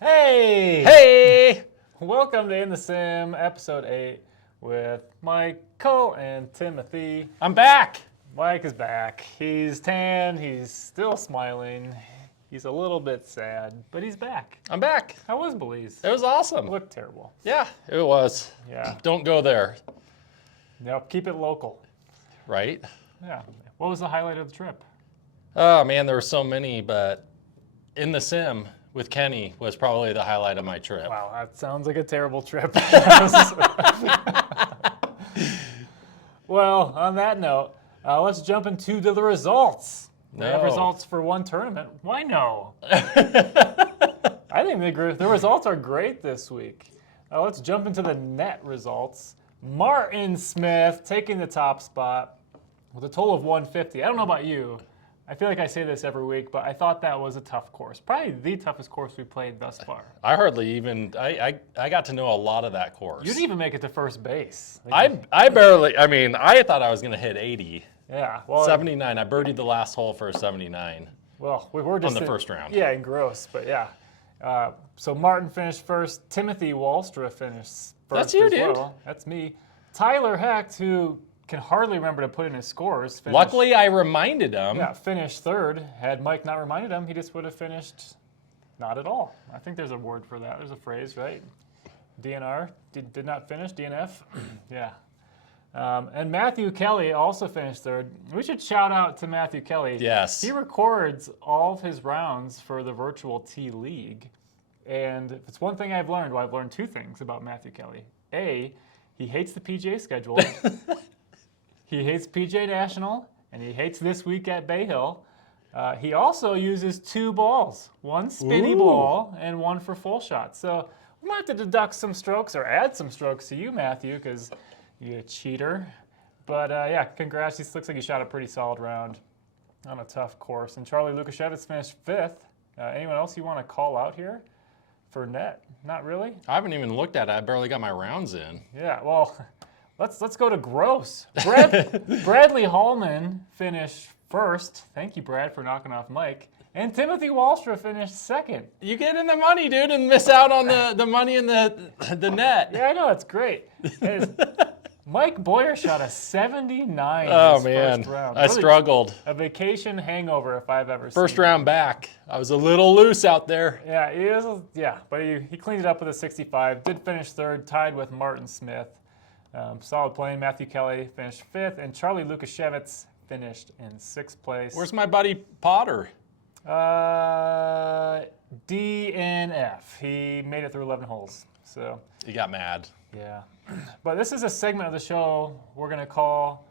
Hey! Hey! Welcome to In the Sim, episode 8, with Michael and Timothy. I'm back! Mike is back. He's tan, he's still smiling. He's a little bit sad, but he's back. I'm back. How was Belize? It was awesome. It looked terrible. Yeah, it was. Yeah. Don't go there, Yep, keep it local. right? Yeah. What was the highlight of the trip? Oh man, there were so many, but In the Sim with Kenny was probably the highlight of my trip. Wow, that sounds like a terrible trip. Well, on that note, let's jump into the results. We have No. results for one tournament. Why no? I think the results are great this week. Let's jump into the net results. Martin Smith taking the top spot with a total of 150. I don't know about you. I feel like I say this every week, but I thought that was a tough course. Probably the toughest course we played thus far. I hardly even, I got to know a lot of that course. You didn't even make it to first base. I barely, I thought I was going to hit 80. Yeah. Well, 79, I birdied the last hole for a 79. Well, we were just On the first round. Yeah, in gross, but yeah. So Martin finished first. Timothy Wallstra finished first. That's you, as dude. well. That's me. Tyler Hecht, who can hardly remember to put in his scores. Finished, Luckily, I reminded him. yeah, finished third. Had Mike not reminded him, he just would have finished not at all. I think there's a word for that. There's a phrase, right? DNR, did not finish, DNF. Yeah. And Matthew Kelly also finished third. We should shout out to Matthew Kelly. Yes. He records all of his rounds for the virtual T League. And if it's one thing I've learned, well, I've learned two things about Matthew Kelly. A, he hates the PGA schedule. He hates PGA National, and he hates this week at Bay Hill. He also uses two balls, one spinny Ooh. ball and one for full shot. So we might have to deduct some strokes or add some strokes to you, Matthew, because you're a cheater. But yeah, congrats. He looks like he shot a pretty solid round on a tough course. And Charlie Lukashevitz finished fifth. Anyone else you want to call out here for net? Not really? I haven't even looked at it. I barely got my rounds in. Yeah, well, let's go to gross. Bradley Hallman finished first. Thank you, Brad, for knocking off Mike. And Timothy Wallstra finished second. You get in the money, dude, and miss out on the money in the net. Yeah, I know, it's great. Mike Boyer shot a 79 Oh, his man. first round. I Really struggled. A vacation hangover if I've ever seen. First round back. I was a little loose out there. Yeah, he is. Yeah, but he cleaned it up with a 65. Did finish third, tied with Martin Smith. Solid playing. Matthew Kelly finished fifth, and Charlie Lukashevitz finished in sixth place. Where's my buddy Potter? DNF. He made it through 11 holes. So, He got mad. yeah. But this is a segment of the show we're going to call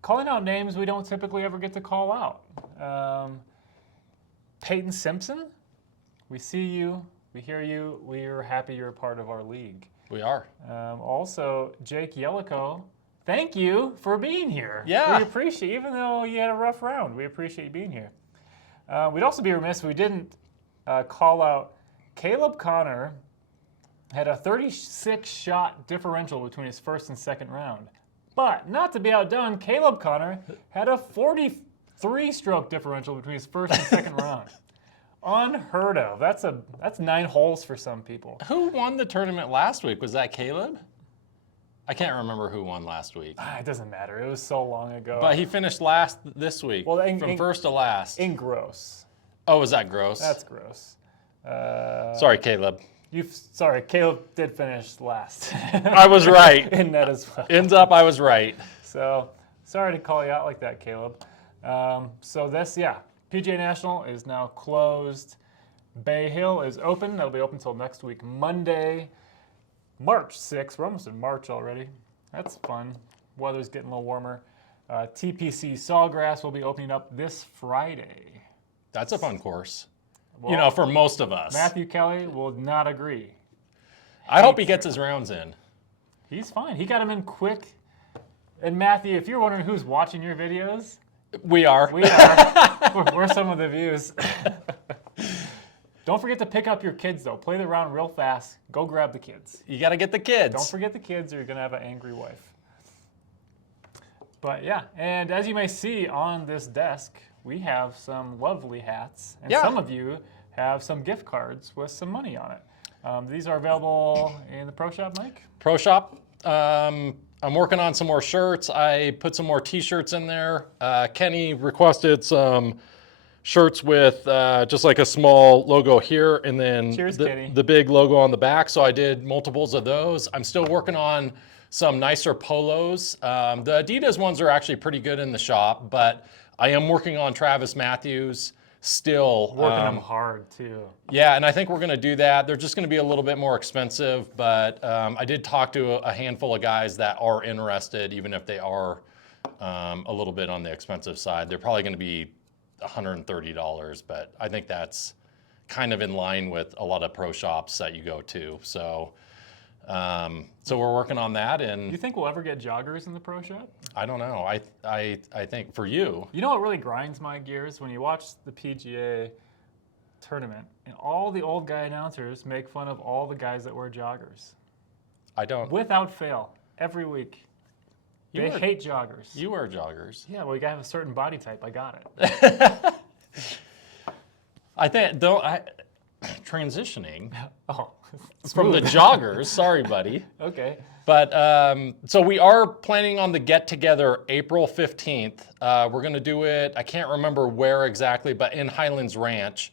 calling out names we don't typically ever get to call out. Peyton Simpson, we see you, we hear you, we're happy you're a part of our league. We are. Also, Jake Yellico, thank you for being here. Yeah. We appreciate, even though you had a rough round, we appreciate you being here. We'd also be remiss if we didn't call out Caleb Connor. Had a 36-shot differential between his first and second round. But not to be outdone, Caleb Connor had a 43-stroke differential between his first and second round. Unheard of. That's 9 holes for some people. Who won the tournament last week? Was that Caleb? I can't remember who won last week. It doesn't matter. It was so long ago. But he finished last this week, Well, from first to last. in gross. Oh, was that gross? That's gross. Sorry, Caleb. Sorry, Caleb did finish last. I was right. In that as well. Ends up, I was right. So, sorry to call you out like that, Caleb. So this, yeah, PGA National is now closed. Bay Hill is open. That'll be open until next week, Monday, March 6th. We're almost in March already. That's fun. Weather's getting a little warmer. TPC Sawgrass will be opening up this Friday. That's a fun course. Well, For most of us. Matthew Kelly will not agree. I hope he gets his rounds in. He's fine. He got him in quick. And Matthew, if you're wondering who's watching your videos, We are. we are. We're some of the views. Don't forget to pick up your kids, though. Play the round real fast. Go grab the kids. You got to get the kids. Don't forget the kids, or you're going to have an angry wife. But yeah, and as you may see on this desk, we have some lovely hats. And Yeah. some of you have some gift cards with some money on it. These are available in the Pro Shop, Mike? Pro Shop. I'm working on some more shirts. I put some more T-shirts in there. Kenny requested some shirts with just like a small logo here and then Cheers, Kenny. the big logo on the back. So I did multiples of those. I'm still working on some nicer polos. The Adidas ones are actually pretty good in the shop, but I am working on Travis Matthews still. Working them hard, too. Yeah, and I think we're going to do that. They're just going to be a little bit more expensive, but I did talk to a handful of guys that are interested, even if they are a little bit on the expensive side. They're probably going to be $130, but I think that's kind of in line with a lot of pro shops that you go to. So, so we're working on that. And Do you think we'll ever get joggers in the Pro Shop? I don't know. I think for you, You know what really grinds my gears? When you watch the PGA tournament and all the old guy announcers make fun of all the guys that wear joggers. I don't. Without fail, every week. They hate joggers. You wear joggers. Yeah, well, you gotta have a certain body type. I got it. I think transitioning Oh, from the smooth. joggers. Sorry, buddy. Okay. But so we are planning on the get together April 15th. We're going to do it, I can't remember where exactly, but in Highlands Ranch.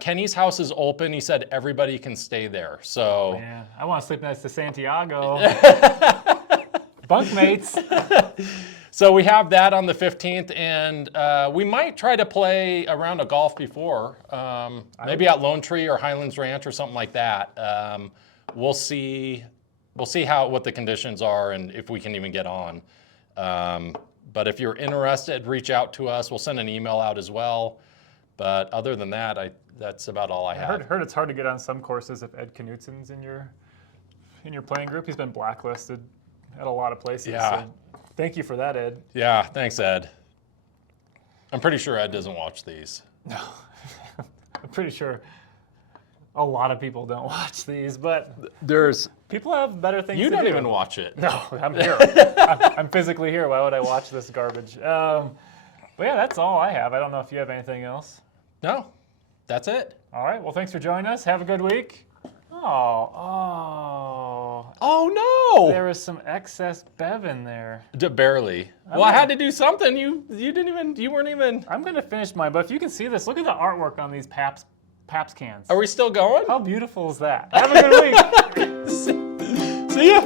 Kenny's house is open. He said everybody can stay there. So Man, I want to sleep next to Santiago. Bunkmates. so we have that on the 15th, and we might try to play a round of golf before, maybe at Lone Tree or Highlands Ranch or something like that. We'll see. We'll see what the conditions are and if we can even get on. But if you're interested, reach out to us. We'll send an email out as well. But other than that, that's about all I have. Heard it's hard to get on some courses if Ed Knutsen's in your playing group. He's been blacklisted at a lot of places. Yeah. So thank you for that, Ed. Yeah, thanks, Ed. I'm pretty sure Ed doesn't watch these. No, I'm pretty sure a lot of people don't watch these, but There's people have better things you to don't do. even watch it. No, I'm here. I'm physically here. Why would I watch this garbage? But yeah, that's all I have. I don't know if you have anything else. No, that's it. All right. Well, thanks for joining us. Have a good week. Oh, Oh no! there was some excess bev in there. Barely. Well, I had to do something. You weren't even. I'm gonna finish mine, but if you can see this, look at the artwork on these Pabst cans. Are we still going? How beautiful is that? Have a good week. See ya.